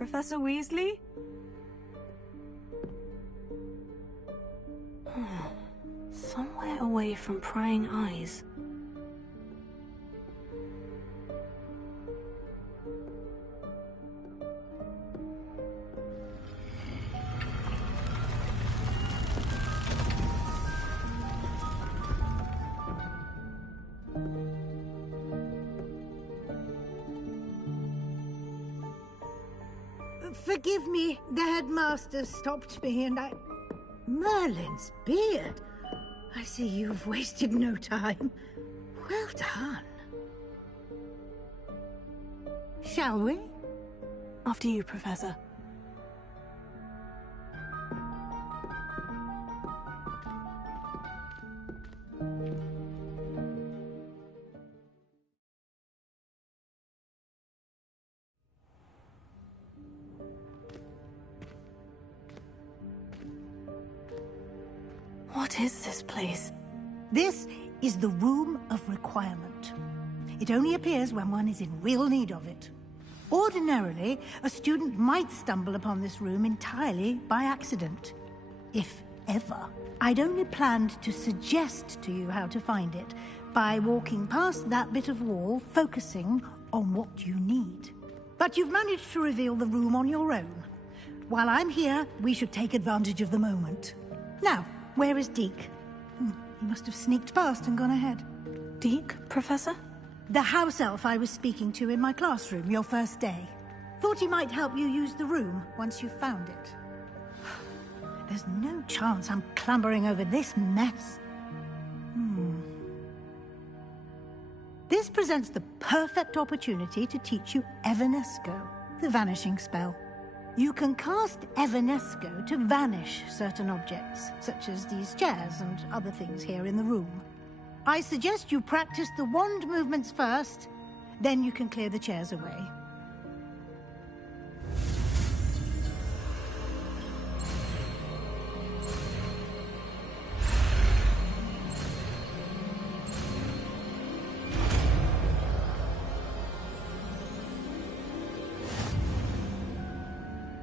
Professor Weasley? Somewhere away from prying eyes. Forgive me, the headmaster stopped me and I... Merlin's beard! I see you've wasted no time. Well done. Shall we? After you, Professor. What is this place? This is the Room of Requirement. It only appears when one is in real need of it. Ordinarily, a student might stumble upon this room entirely by accident. If ever. I'd only planned to suggest to you how to find it by walking past that bit of wall, focusing on what you need. But you've managed to reveal the room on your own. While I'm here, we should take advantage of the moment. Now, where is Deke? He must have sneaked past and gone ahead. Deke, Professor? The house elf I was speaking to in my classroom your first day. Thought he might help you use the room once you found it. There's no chance I'm clambering over this mess. This presents the perfect opportunity to teach you Evanesco, the vanishing spell. You can cast Evanesco to vanish certain objects, such as these chairs and other things here in the room. I suggest you practice the wand movements first, then you can clear the chairs away.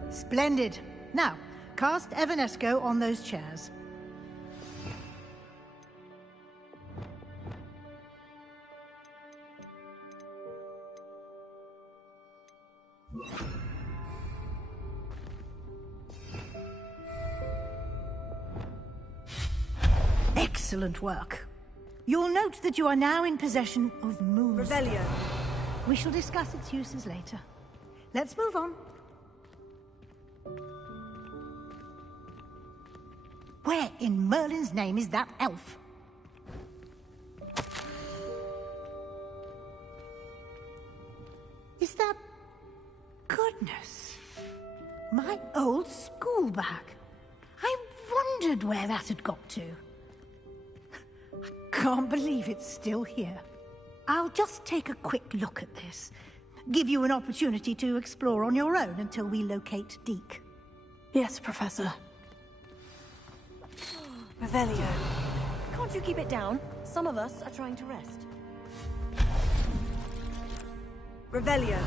Splendid. Now, cast Evanesco on those chairs. Excellent work. You'll note that you are now in possession of Moon. Revelio. We shall discuss its uses later. Let's move on. Where in Merlin's name is that elf? Is that... Goodness. My old school bag. I wondered where that had got to. I can't believe it's still here. I'll just take a quick look at this. Give you an opportunity to explore on your own until we locate Deke. Yes, Professor. Revelio. Can't you keep it down? Some of us are trying to rest. Revelio.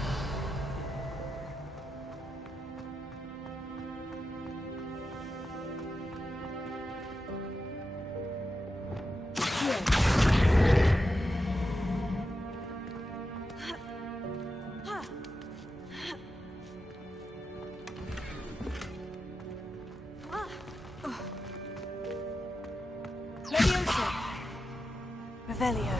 Revelio.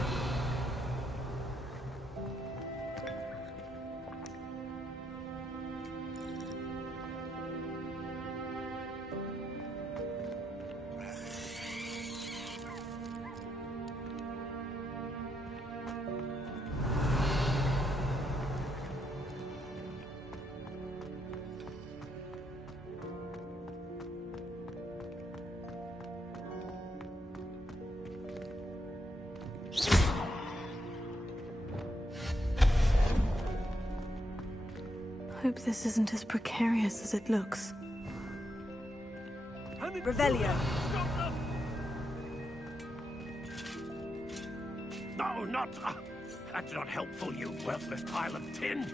Hope this isn't as precarious as it looks. Revelio. No, not... that's not helpful, you worthless pile of tin.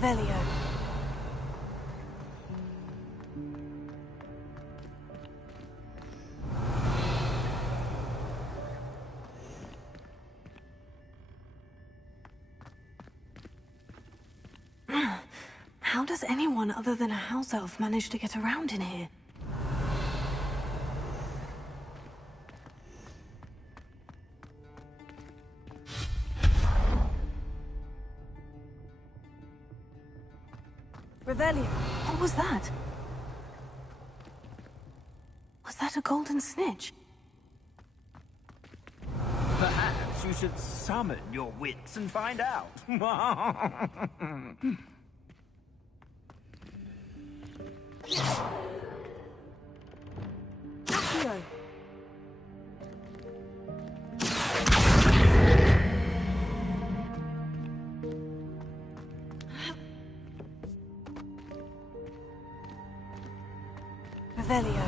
Revelio. How does anyone other than a house elf manage to get around in here? Revelio. What was that? Was that a golden snitch? Perhaps you should summon your wits and find out. Accio. Revelio.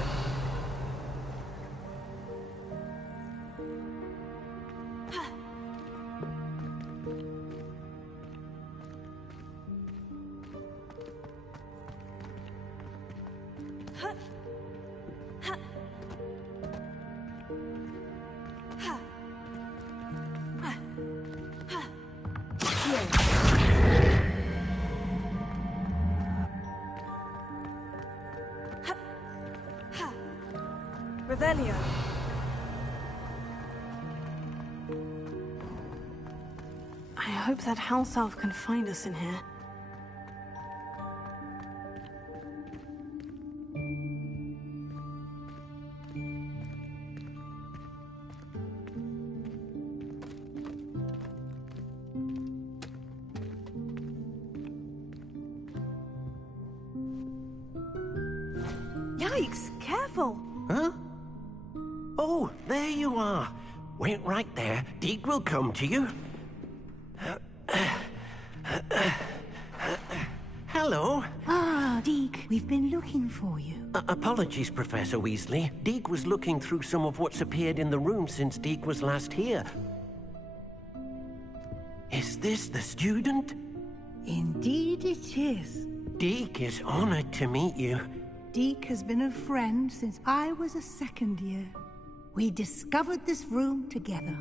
Revelio. I hope that house elf can find us in here. Yikes! Careful! Huh? Oh, there you are. Wait right there. Deke will come to you. Hello. Ah, Deke, we've been looking for you. Apologies, Professor Weasley. Deke was looking through some of what's appeared in the room since Deke was last here. Is this the student? Indeed it is. Deke is honored to meet you. Deke has been a friend since I was a second year. We discovered this room together.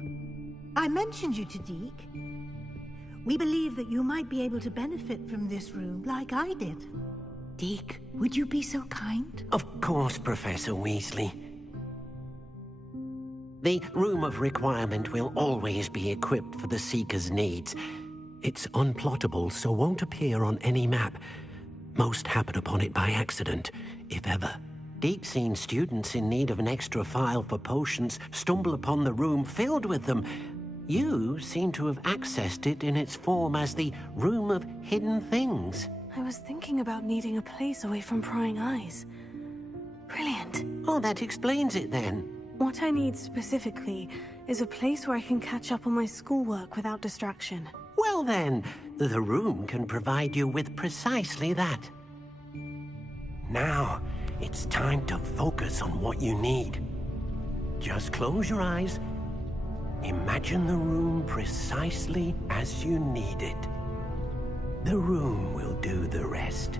I mentioned you to Deke. We believe that you might be able to benefit from this room like I did. Deke, would you be so kind? Of course, Professor Weasley. The Room of Requirement will always be equipped for the Seeker's needs. It's unplottable, so won't appear on any map. Most happen upon it by accident, if ever. Deke's seen students in need of an extra file for potions stumble upon the room filled with them. You seem to have accessed it in its form as the Room of Hidden Things. I was thinking about needing a place away from prying eyes. Brilliant. Oh, that explains it then. What I need specifically is a place where I can catch up on my schoolwork without distraction. Well then, the room can provide you with precisely that. Now, it's time to focus on what you need. Just close your eyes. Imagine the room precisely as you need it. The room will do the rest.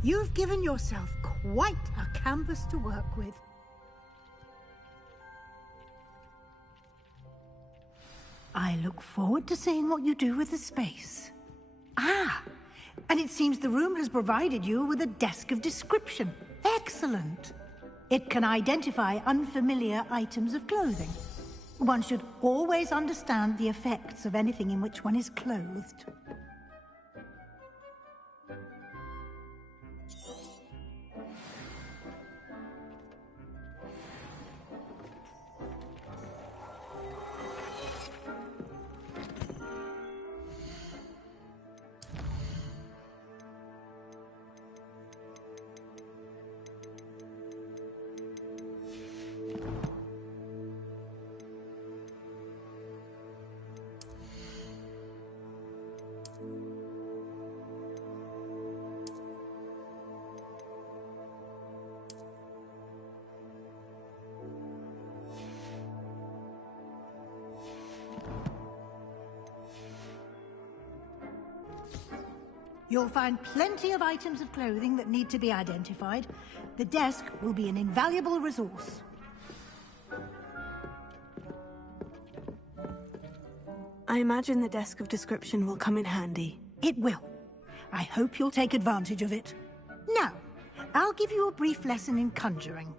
You've given yourself quite a canvas to work with. I look forward to seeing what you do with the space. Ah, and it seems the room has provided you with a desk of description. Excellent. It can identify unfamiliar items of clothing. One should always understand the effects of anything in which one is clothed. You'll find plenty of items of clothing that need to be identified. The desk will be an invaluable resource. I imagine the desk of description will come in handy. It will. I hope you'll take advantage of it. Now, I'll give you a brief lesson in conjuring.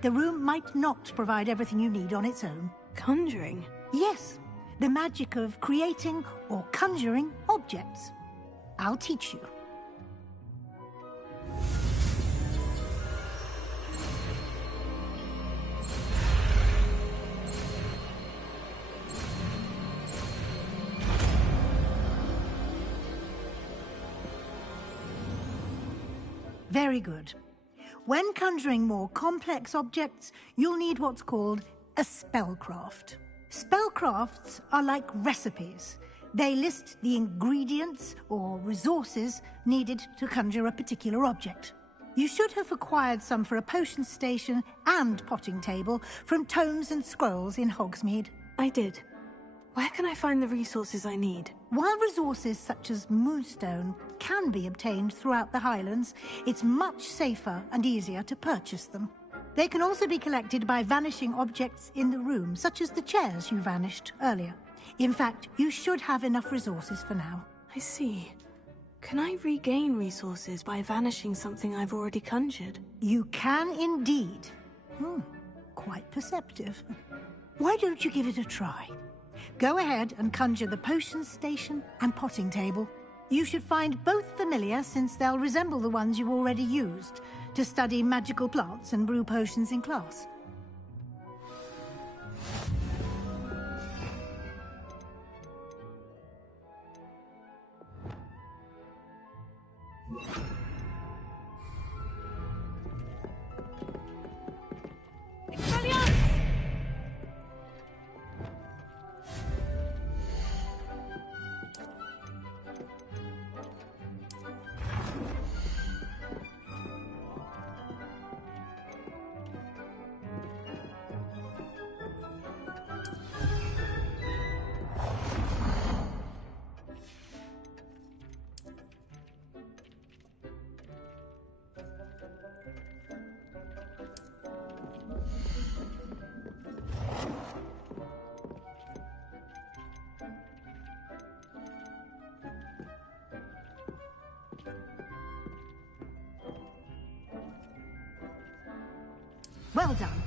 The room might not provide everything you need on its own. Conjuring? Yes, the magic of creating or conjuring objects. I'll teach you. Very good. When conjuring more complex objects, you'll need what's called a spellcraft. Spellcrafts are like recipes. They list the ingredients or resources needed to conjure a particular object. You should have acquired some for a potion station and potting table from tomes and scrolls in Hogsmeade. I did. Where can I find the resources I need? While resources such as moonstone can be obtained throughout the Highlands, it's much safer and easier to purchase them. They can also be collected by vanishing objects in the room, such as the chairs you vanished earlier. In fact, you should have enough resources for now. I see. Can I regain resources by vanishing something I've already conjured? You can indeed. Quite perceptive. Why don't you give it a try? Go ahead and conjure the potion station and potting table. You should find both familiar, since they'll resemble the ones you've already used to study magical plants and brew potions in class. Well done.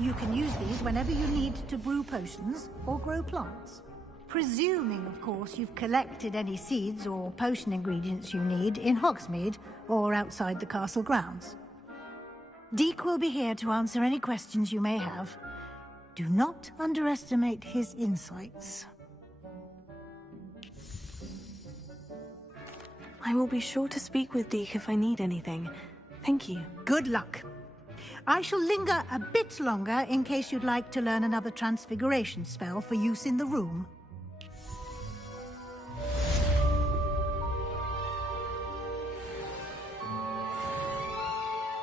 You can use these whenever you need to brew potions or grow plants. Presuming, of course, you've collected any seeds or potion ingredients you need in Hogsmeade or outside the castle grounds. Deek will be here to answer any questions you may have. Do not underestimate his insights. I will be sure to speak with Deek if I need anything. Thank you. Good luck. I shall linger a bit longer in case you'd like to learn another transfiguration spell for use in the room.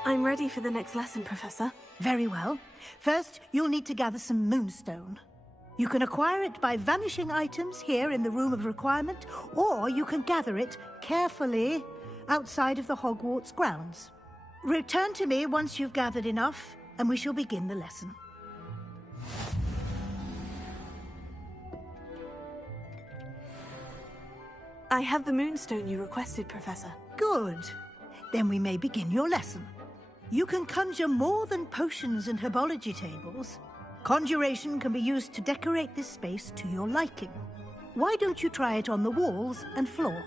I'm ready for the next lesson, Professor. Very well. First, you'll need to gather some moonstone. You can acquire it by vanishing items here in the Room of Requirement, or you can gather it carefully outside of the Hogwarts grounds. Return to me once you've gathered enough, and we shall begin the lesson. I have the moonstone you requested, Professor. Good. Then we may begin your lesson. You can conjure more than potions and herbology tables. Conjuration can be used to decorate this space to your liking. Why don't you try it on the walls and floor?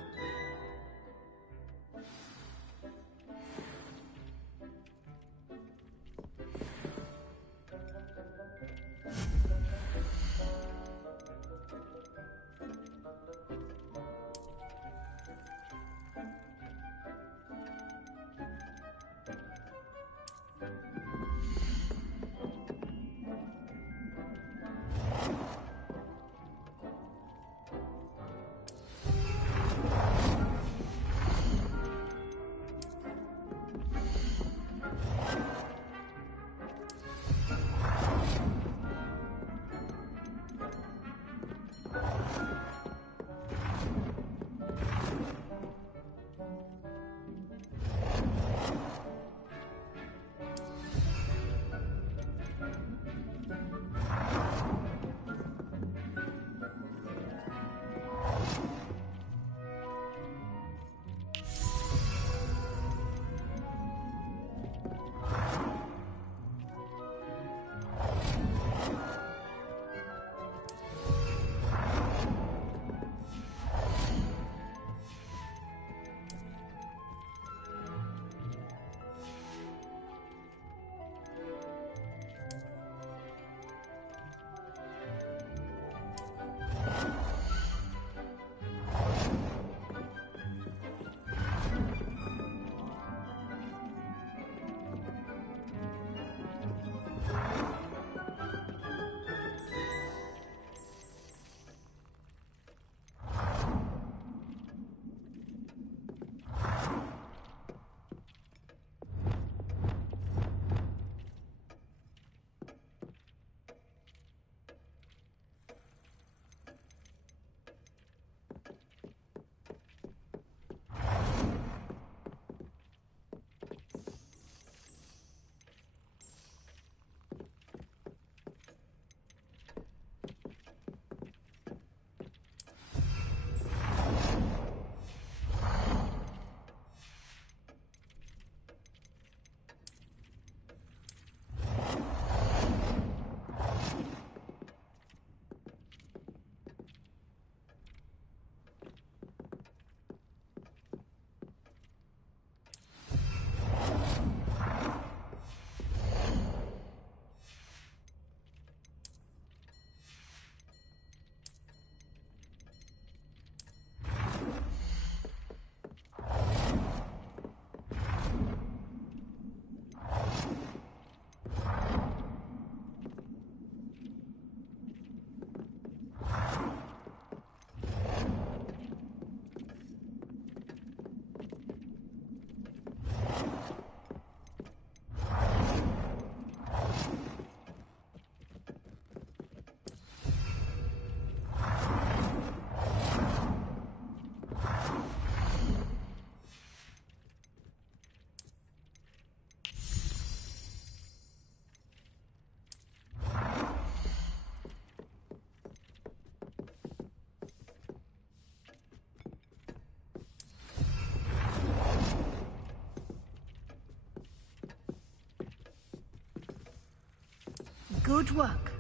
Good work.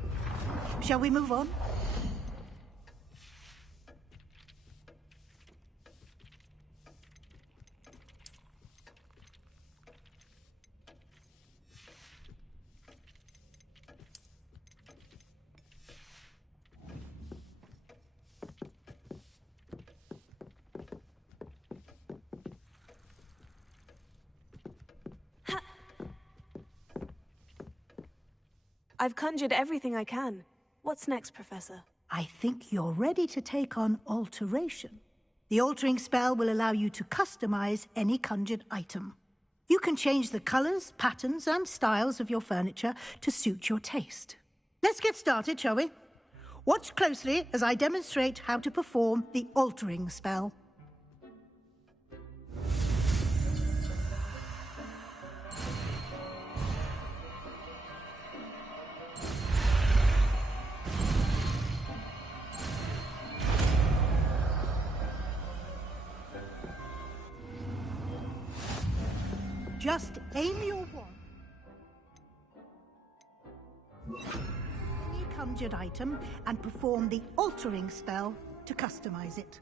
Shall we move on? I've conjured everything I can. What's next, Professor? I think you're ready to take on alteration. The altering spell will allow you to customize any conjured item. You can change the colors, patterns, and styles of your furniture to suit your taste. Let's get started, shall we? Watch closely as I demonstrate how to perform the altering spell. Just aim your wand. Any conjured item and perform the altering spell to customize it.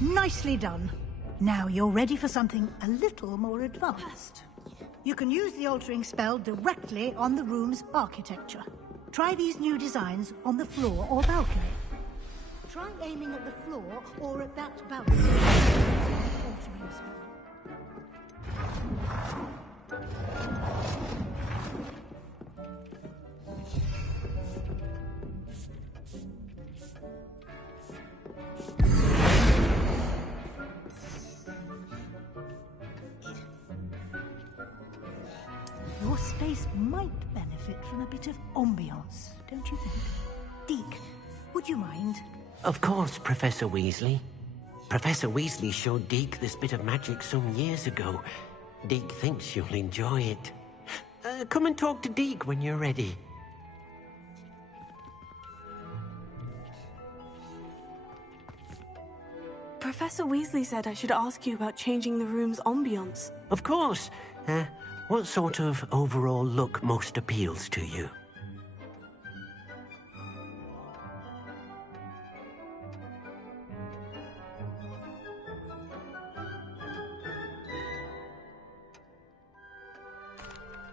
Nicely done. Now you're ready for something a little more advanced. You can use the altering spell directly on the room's architecture. Try these new designs on the floor or balcony. Try aiming at the floor or at that balcony. Altering spell. Your space might benefit from a bit of ambiance, don't you think? Deke, would you mind? Of course, Professor Weasley. Professor Weasley showed Deke this bit of magic some years ago. Deke thinks you'll enjoy it. Come and talk to Deke when you're ready. Professor Weasley said I should ask you about changing the room's ambiance. Of course. What sort of overall look most appeals to you?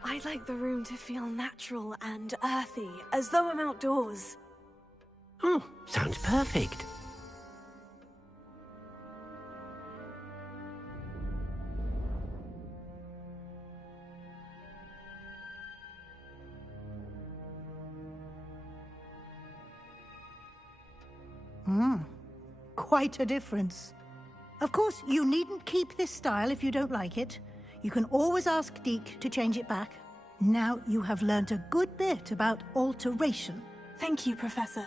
I'd like the room to feel natural and earthy, as though I'm outdoors. Oh, sounds perfect. Quite a difference. Of course, you needn't keep this style if you don't like it. You can always ask Deke to change it back. Now you have learnt a good bit about alteration. Thank you, Professor.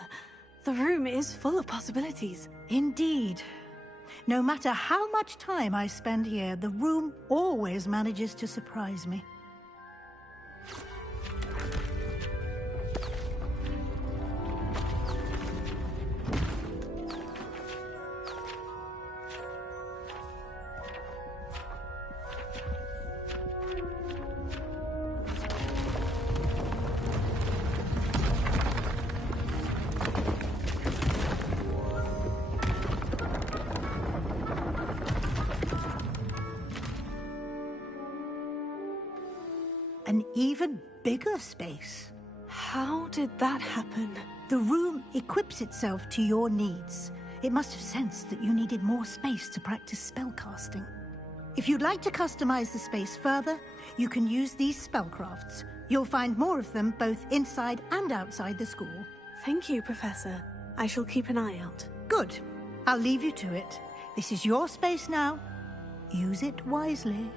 The room is full of possibilities. Indeed. No matter how much time I spend here, the room always manages to surprise me. an even bigger space. How did that happen? The room equips itself to your needs. It must have sensed that you needed more space to practice spellcasting. If you'd like to customize the space further, you can use these spellcrafts. You'll find more of them both inside and outside the school. Thank you, Professor. I shall keep an eye out. Good. I'll leave you to it. This is your space now. Use it wisely.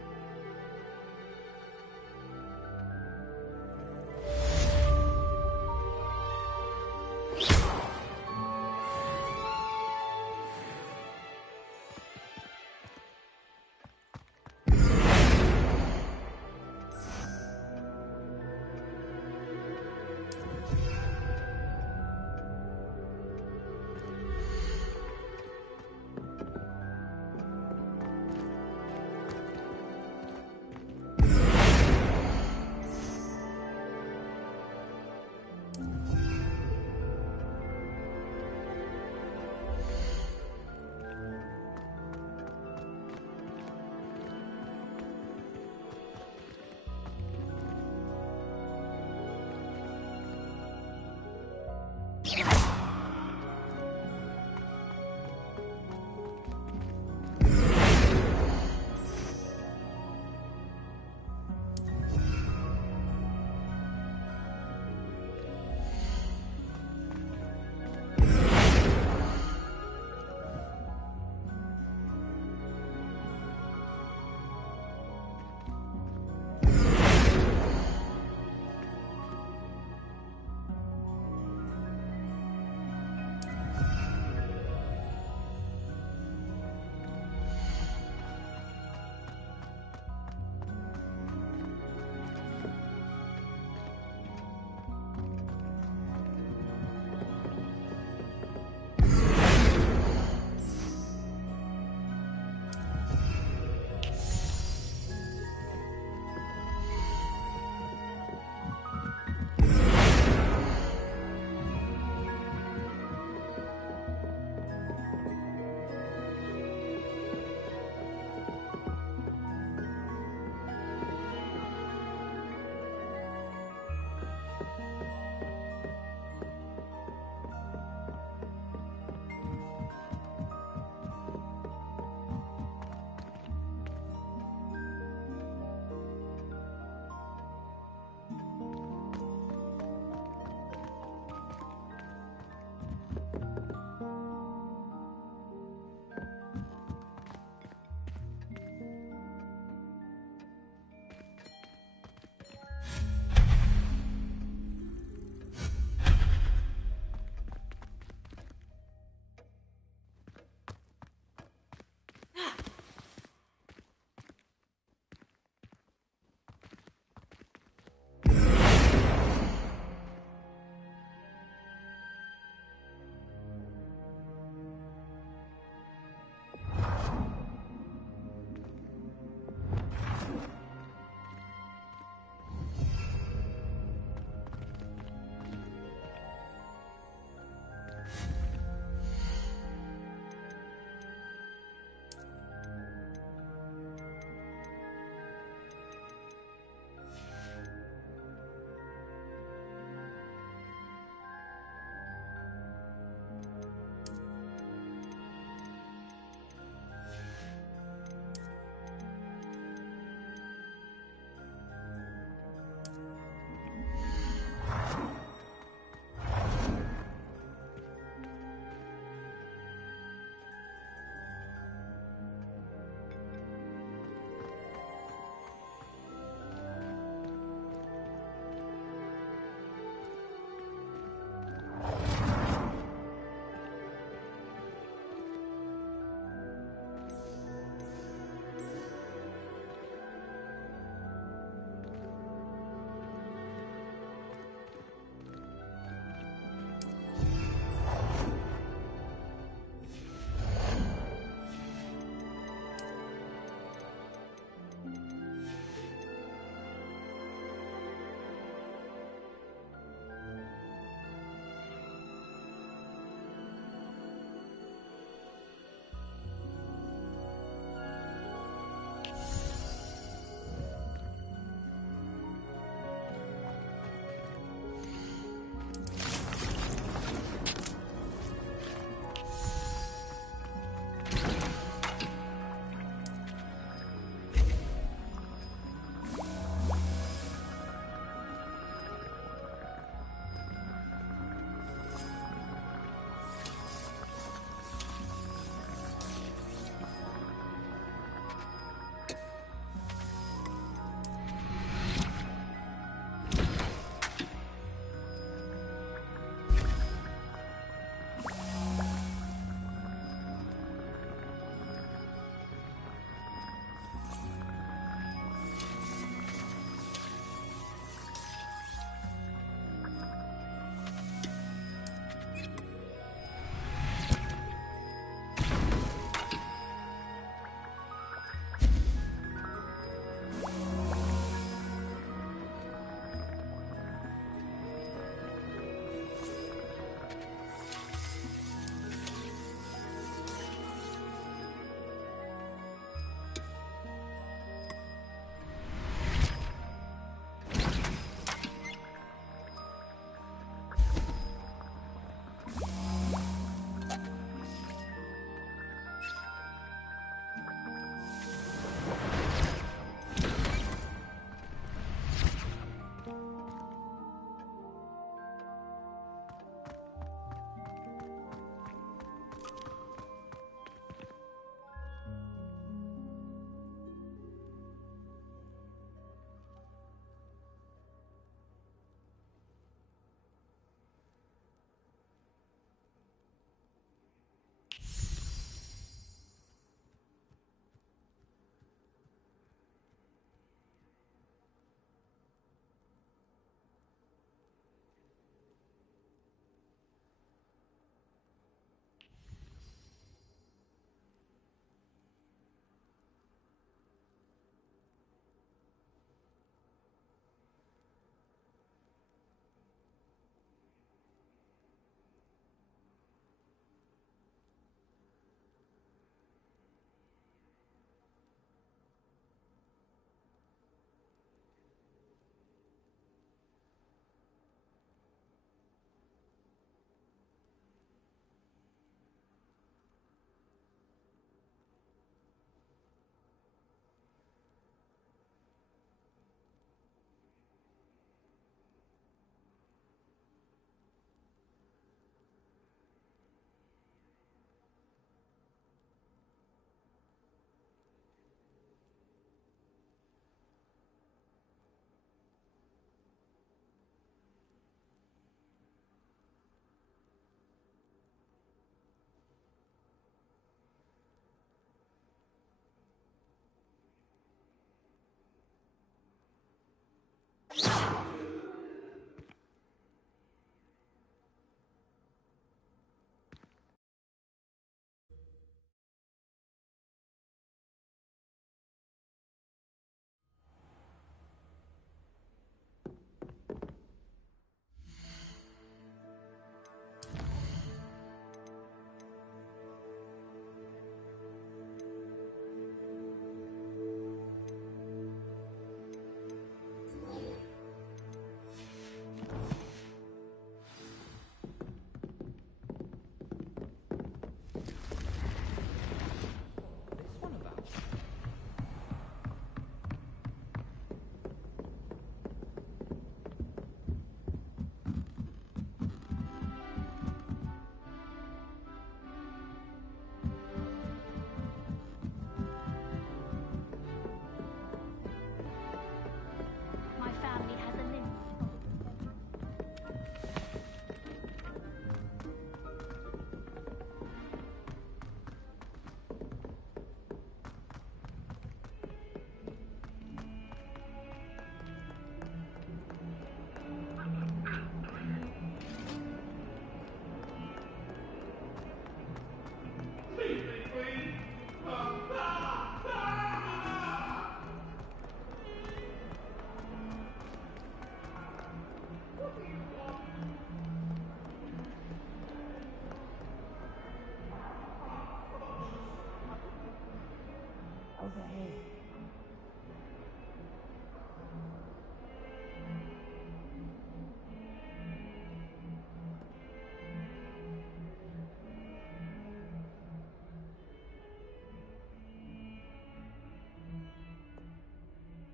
overhead.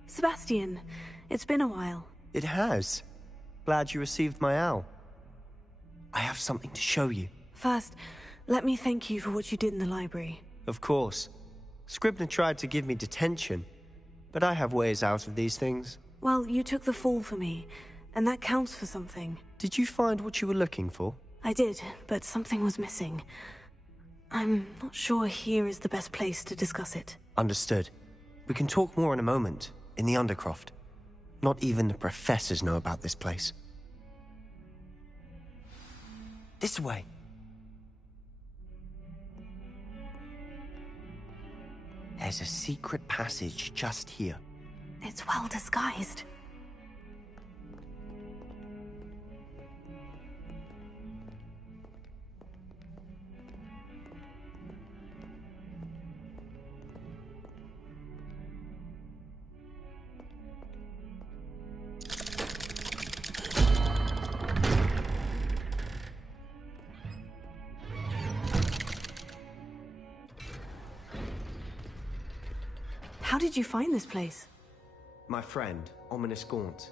Sebastian, it's been a while. It has. Glad you received my owl. I have something to show you. First, let me thank you for what you did in the library. Of course. Scribner tried to give me detention, but I have ways out of these things. Well, you took the fall for me, and that counts for something. Did you find what you were looking for? I did, but something was missing. I'm not sure here is the best place to discuss it. Understood. We can talk more in a moment, in the Undercroft. Not even the professors know about this place. This way. There's a secret passage just here. It's well disguised. How did you find this place? My friend, Ominous Gaunt.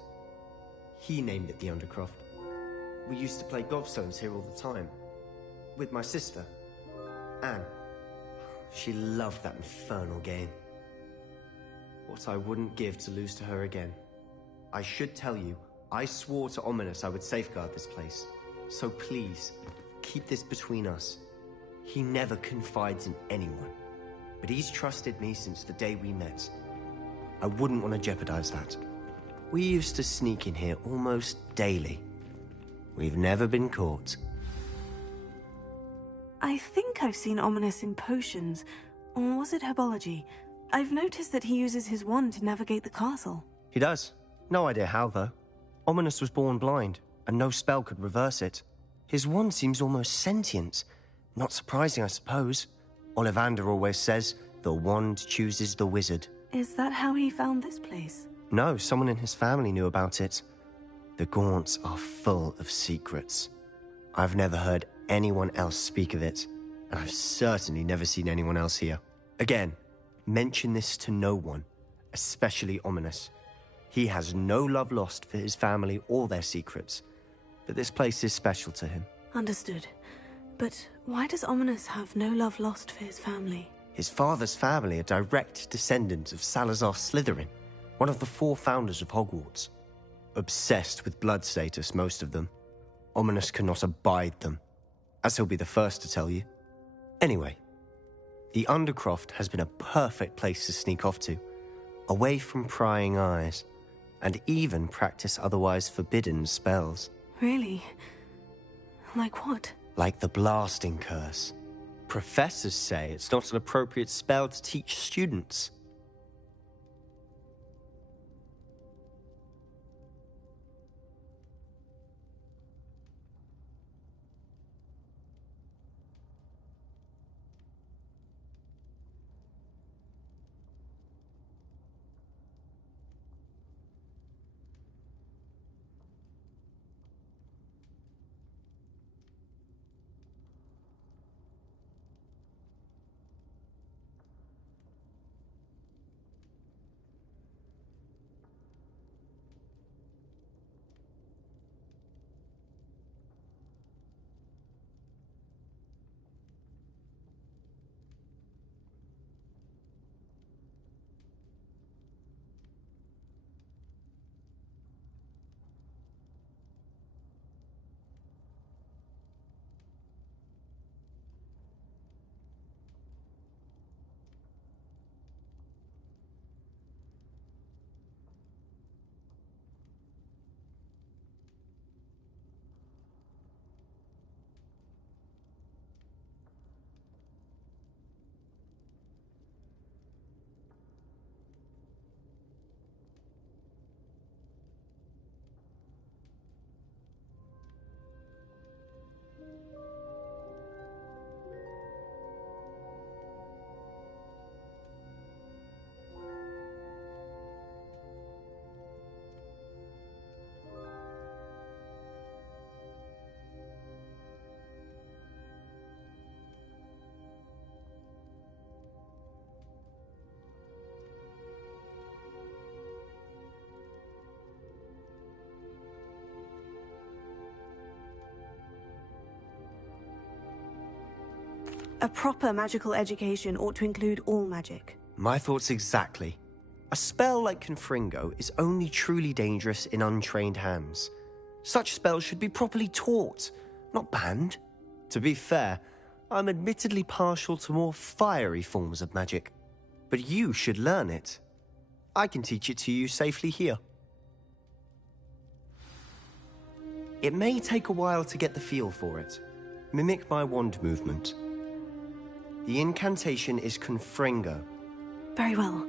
He named it the Undercroft. We used to play gobstones here all the time. With my sister, Anne. She loved that infernal game. What I wouldn't give to lose to her again. I should tell you, I swore to Ominous I would safeguard this place. So please, keep this between us. He never confides in anyone. But he's trusted me since the day we met. I wouldn't want to jeopardize that. We used to sneak in here almost daily. We've never been caught. I think I've seen Ominous in potions. Or was it herbology? I've noticed that he uses his wand to navigate the castle. He does. No idea how, though. Ominous was born blind, and no spell could reverse it. His wand seems almost sentient. Not surprising, I suppose. Ollivander always says, the wand chooses the wizard. Is that how he found this place? No, someone in his family knew about it. The Gaunts are full of secrets. I've never heard anyone else speak of it, and I've certainly never seen anyone else here. Again, mention this to no one, especially Ominous. He has no love lost for his family or their secrets, but this place is special to him. Understood. But why does Ominous have no love lost for his family? His father's family are direct descendants of Salazar Slytherin, one of the 4 founders of Hogwarts. Obsessed with blood status, most of them. Ominous cannot abide them, as he'll be the first to tell you. Anyway, the Undercroft has been a perfect place to sneak off to, away from prying eyes, and even practice otherwise forbidden spells. Really? Like what? Like the blasting curse. Professors say it's not an appropriate spell to teach students. A proper magical education ought to include all magic. My thoughts exactly. A spell like Confringo is only truly dangerous in untrained hands. Such spells should be properly taught, not banned. To be fair, I'm admittedly partial to more fiery forms of magic. But you should learn it. I can teach it to you safely here. It may take a while to get the feel for it. Mimic my wand movement. The incantation is Confringo. Very well.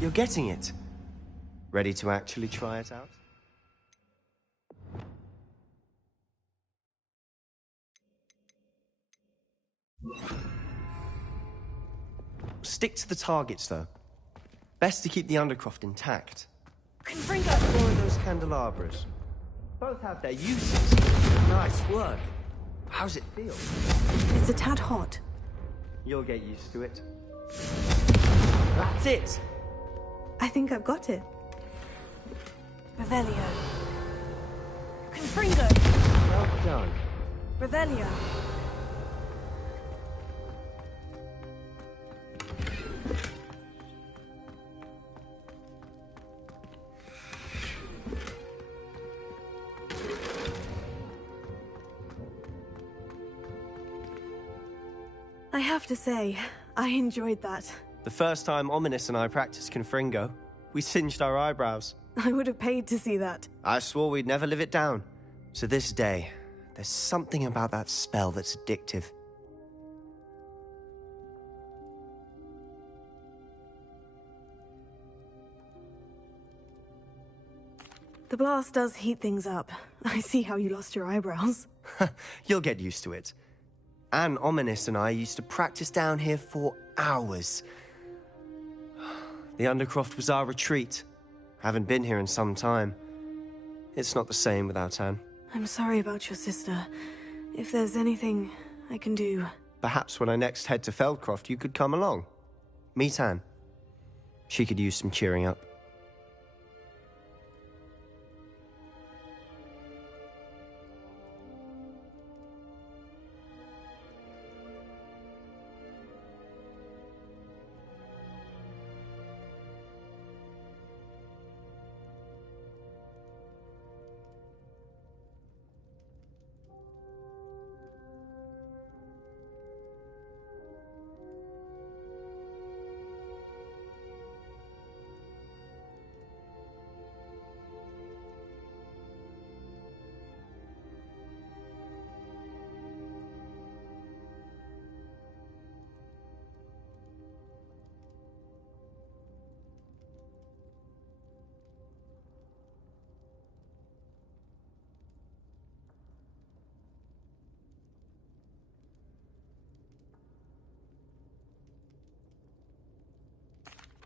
You're getting it. Ready to actually try it out? Stick to the targets, though. Best to keep the Undercroft intact. Confringo! Explore those candelabras. Both have their uses. Nice work. How's it feel? It's a tad hot. You'll get used to it. That's it! I think I've got it. Revelio. Confringo! Well done. Revelio. I have to say, I enjoyed that. The first time Ominous and I practiced Confringo, we singed our eyebrows. I would have paid to see that. I swore we'd never live it down. To this day, there's something about that spell that's addictive. The blast does heat things up. I see how you lost your eyebrows. You'll get used to it. Anne, Ominous and I used to practice down here for hours. The Undercroft was our retreat. Haven't been here in some time. It's not the same without Anne. I'm sorry about your sister. If there's anything I can do... Perhaps when I next head to Feldcroft, you could come along. Meet Anne. She could use some cheering up.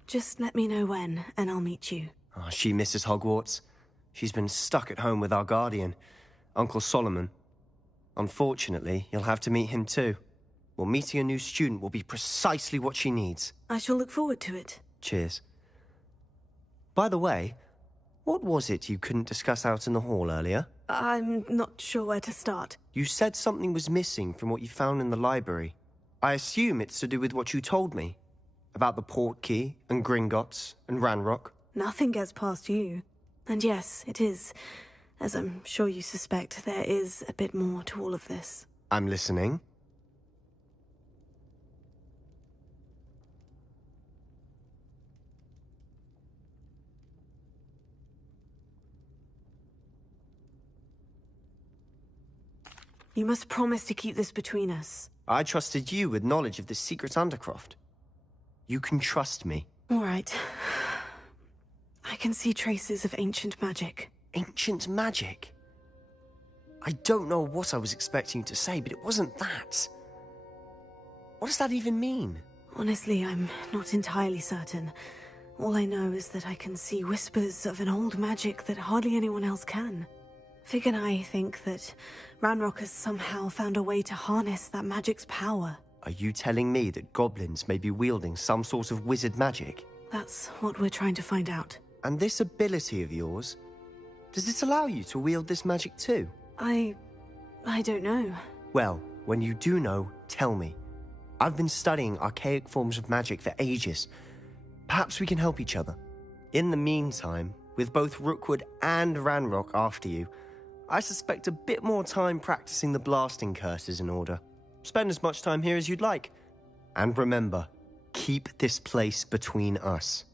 Just let me know when, and I'll meet you. Oh, she misses Hogwarts. She's been stuck at home with our guardian, Uncle Solomon. Unfortunately, you'll have to meet him too. Well, meeting a new student will be precisely what she needs. I shall look forward to it. Cheers. By the way, what was it you couldn't discuss out in the hall earlier? I'm not sure where to start. You said something was missing from what you found in the library. I assume it's to do with what you told me. About the Portkey, and Gringotts, and Ranrock. Nothing gets past you. And yes, it is. As I'm sure you suspect, there is a bit more to all of this. I'm listening. You must promise to keep this between us. I trusted you with knowledge of this secret Undercroft. You can trust me. All right. I can see traces of ancient magic. Ancient magic? I don't know what I was expecting you to say, but it wasn't that. What does that even mean? Honestly, I'm not entirely certain. All I know is that I can see whispers of an old magic that hardly anyone else can. Fig and I think that Ranrock has somehow found a way to harness that magic's power. Are you telling me that goblins may be wielding some sort of wizard magic? That's what we're trying to find out. And this ability of yours, does it allow you to wield this magic too? I don't know. Well, when you do know, tell me. I've been studying archaic forms of magic for ages. Perhaps we can help each other. In the meantime, with both Rookwood and Ranrock after you, I suspect a bit more time practicing the blasting curse is in order. Spend as much time here as you'd like. And remember, keep this place between us.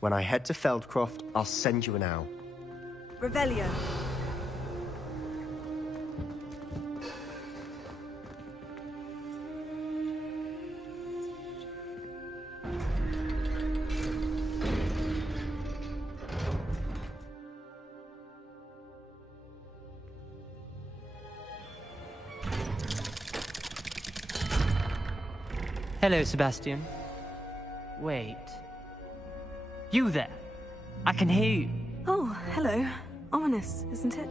When I head to Feldcroft, I'll send you an owl. Revelio. Hello, Sebastian. Wait. You there? I can hear you. Oh, hello. Ominous, isn't it?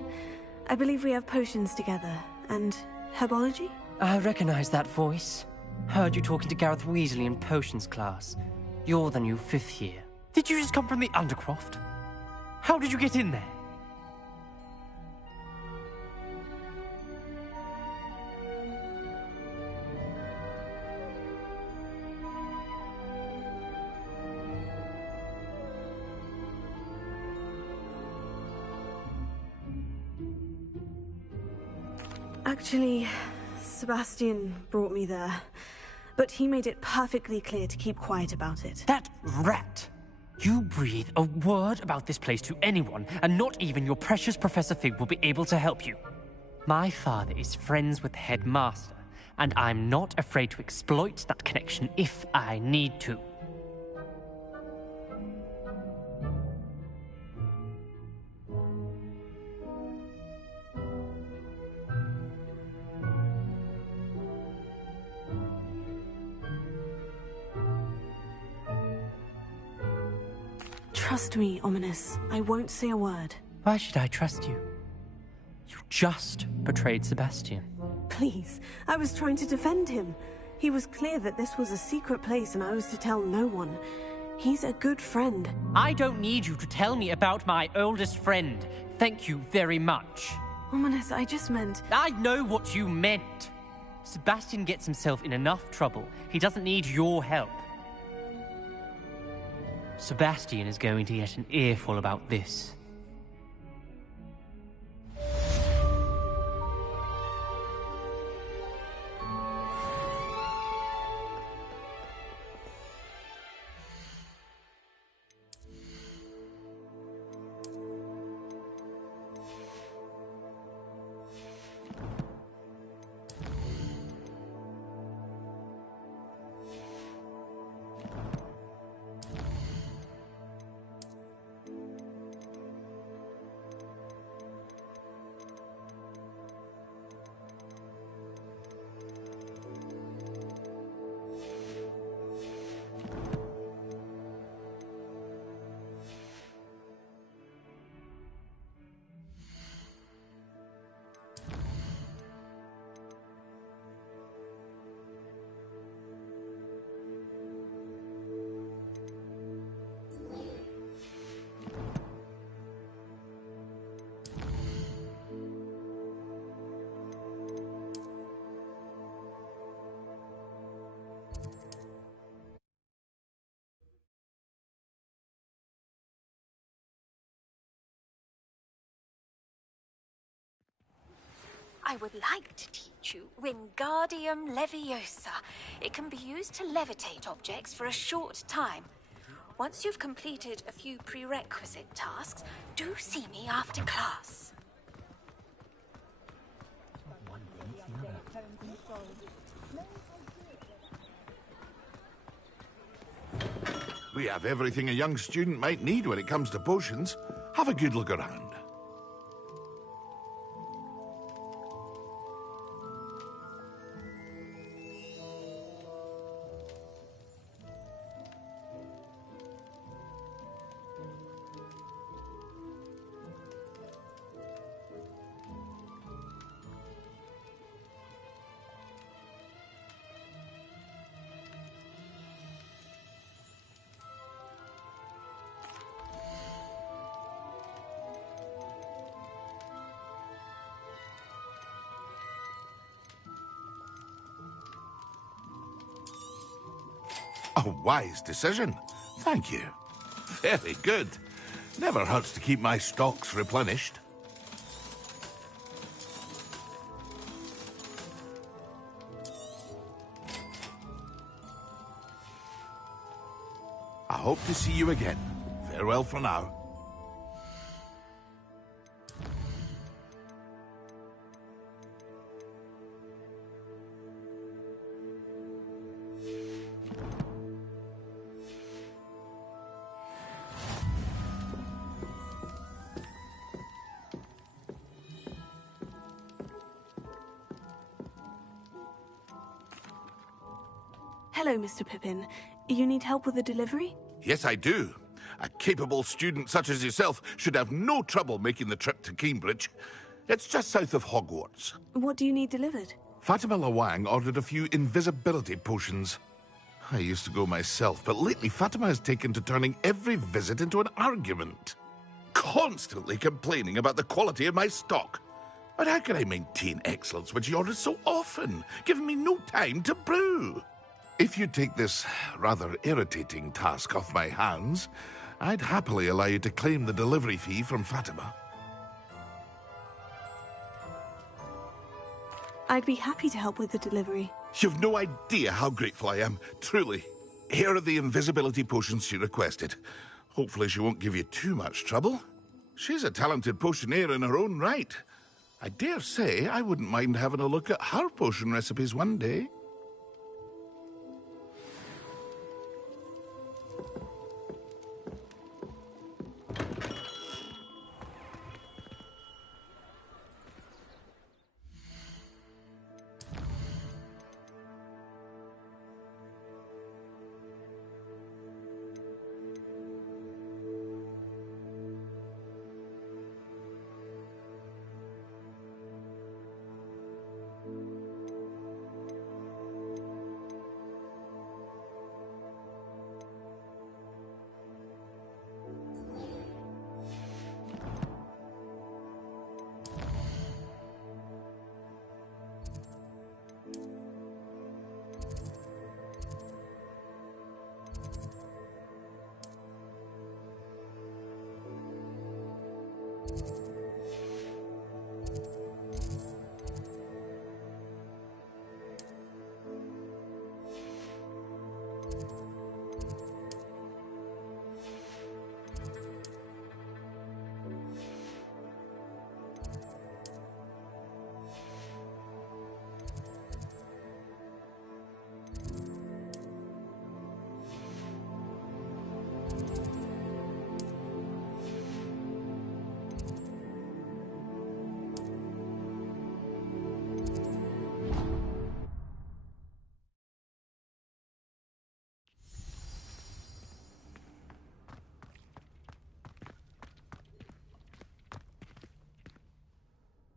I believe we have potions together. And herbology? I recognize that voice. Heard you talking to Gareth Weasley in potions class. You're the new 5th year. Did you just come from the Undercroft? How did you get in there? Actually, Sebastian brought me there. But he made it perfectly clear to keep quiet about it. That rat! You breathe a word about this place to anyone, and not even your precious Professor Fig will be able to help you. My father is friends with the headmaster, and I'm not afraid to exploit that connection if I need to. Trust me, Ominous. I won't say a word. Why should I trust you? You just betrayed Sebastian. Please, I was trying to defend him. He was clear that this was a secret place and I was to tell no one. He's a good friend. I don't need you to tell me about my oldest friend. Thank you very much. Ominous, I just meant... I know what you meant. Sebastian gets himself in enough trouble. He doesn't need your help. Sebastian is going to get an earful about this. I would like to teach you Wingardium Leviosa. It can be used to levitate objects for a short time. Once you've completed a few prerequisite tasks, do see me after class. We have everything a young student might need when it comes to potions. Have a good look around. A wise decision. Thank you. Very good. Never hurts to keep my stocks replenished. I hope to see you again. Farewell for now. Hello, Mr. Pippin. You need help with the delivery? Yes, I do. A capable student such as yourself should have no trouble making the trip to Cambridge. It's just south of Hogwarts. What do you need delivered? Fatima Lawang ordered a few invisibility potions. I used to go myself, but lately Fatima has taken to turning every visit into an argument. Constantly complaining about the quality of my stock. But how can I maintain excellence when she orders so often, giving me no time to brew? If you take this rather irritating task off my hands, I'd happily allow you to claim the delivery fee from Fatima. I'd be happy to help with the delivery. You've no idea how grateful I am, truly. Here are the invisibility potions she requested. Hopefully she won't give you too much trouble. She's a talented potioneer in her own right. I dare say I wouldn't mind having a look at her potion recipes one day.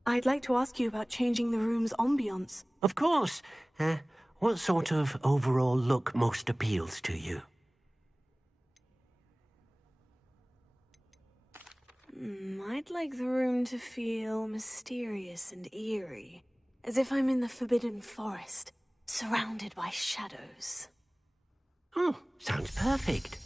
I'd like to ask you about changing the room's ambiance. Of course. What sort of overall look most appeals to you? I'd like the room to feel mysterious and eerie, as if I'm in the Forbidden Forest, surrounded by shadows. Oh, sounds perfect.